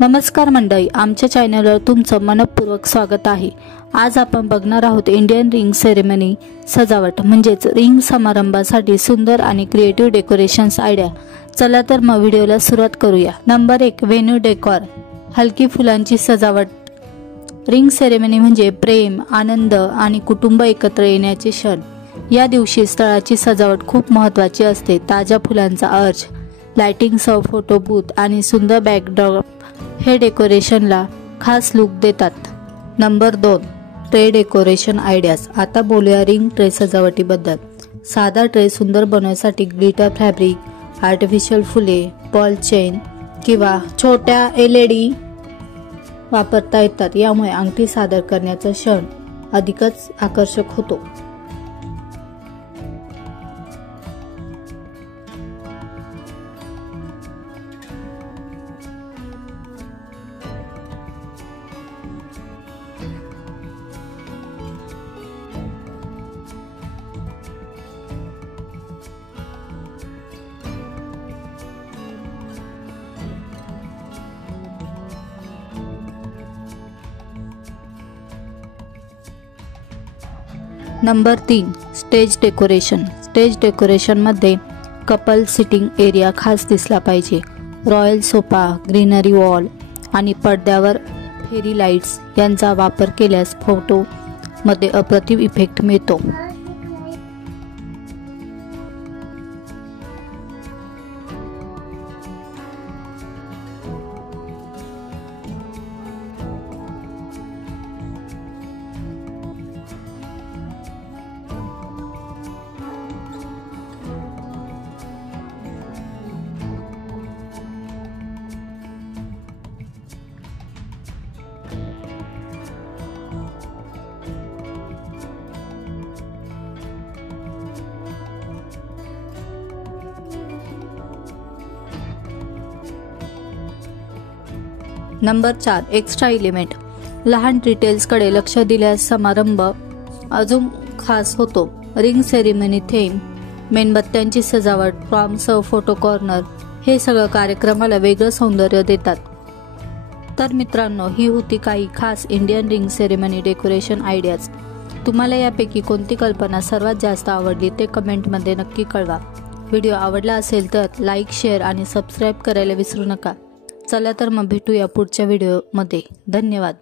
नमस्कार मंडळी, आमच्या चॅनलवर तुमचं मनपूर्वक स्वागत आहे। आज आपण बघणार आहोत इंडियन रिंग सेरेमनी सजावट म्हणजेच रिंग समारंभासाठी सुंदर आणि क्रिएटिव्ह डेकोरेशन्स आयडिया। चला तर मग व्हिडिओला सुरुवात करूया। नंबर 1, व्हेन्यू डेकोर, हलकी फुलांची सजावट। रिंग सेरेमनी म्हणजे प्रेम, आनंद आणि कुटुंब एकत्र येण्याचे क्षण। या दिवशी स्थळाची सजावट खूप महत्त्वाची असते। ताज्या फुलांचा अर्च, लाइटिंगसह फोटो बूथ आणि सुंदर बॅकड्रॉप हे डेकोरेशनला खास लुक देतात। Number 2, tray decoration ideas. आता बोलूया रिंग ट्रे सजावटीबद्दल। साधा ट्रे सुंदर बनवण्यासाठी ग्लिटर फॅब्रिक, आर्टिफिशियल फुले, बॉल चेन किंवा छोट्या LED वापरता येतात। यामुळे अंगठी सादर करण्याचा क्षण अधिकच आकर्षक होतो। Number 3, stage decoration. Stage decoration मध्ये कपल सिटिंग एरिया खास दिसला पाहिजे। रॉयल सोफा, ग्रीनरी वॉल आणि पडद्यावर फेरी लाईट्स यांचा वापर केल्यास फोटो मध्ये अप्रतिम इफेक्ट मिळतो। Number 4, extra element. लहान डिटेल्सकडे लक्ष दिल्यास समारंभ अजून खास होतो। रिंग सेरेमनी थीम, मेणबत्त्यांची सजावट, प्रॉम्प्टसह फोटो कॉर्नर हे सगळं कार्यक्रमाला वेगळं सौंदर्य देतात। तर मित्रांनो, ही होती काही खास Indian ring ceremony decoration ideas. तुम्हाला यापैकी कोणती कल्पना सर्वात जास्त आवडली ते कमेंटमध्ये नक्की कळवा। व्हिडिओ आवडला असेल तर लाईक, शेअर आणि सबस्क्राईब करायला विसरू नका। चला तर मग भेटूया पुढच्या व्हिडिओमध्ये। धन्यवाद।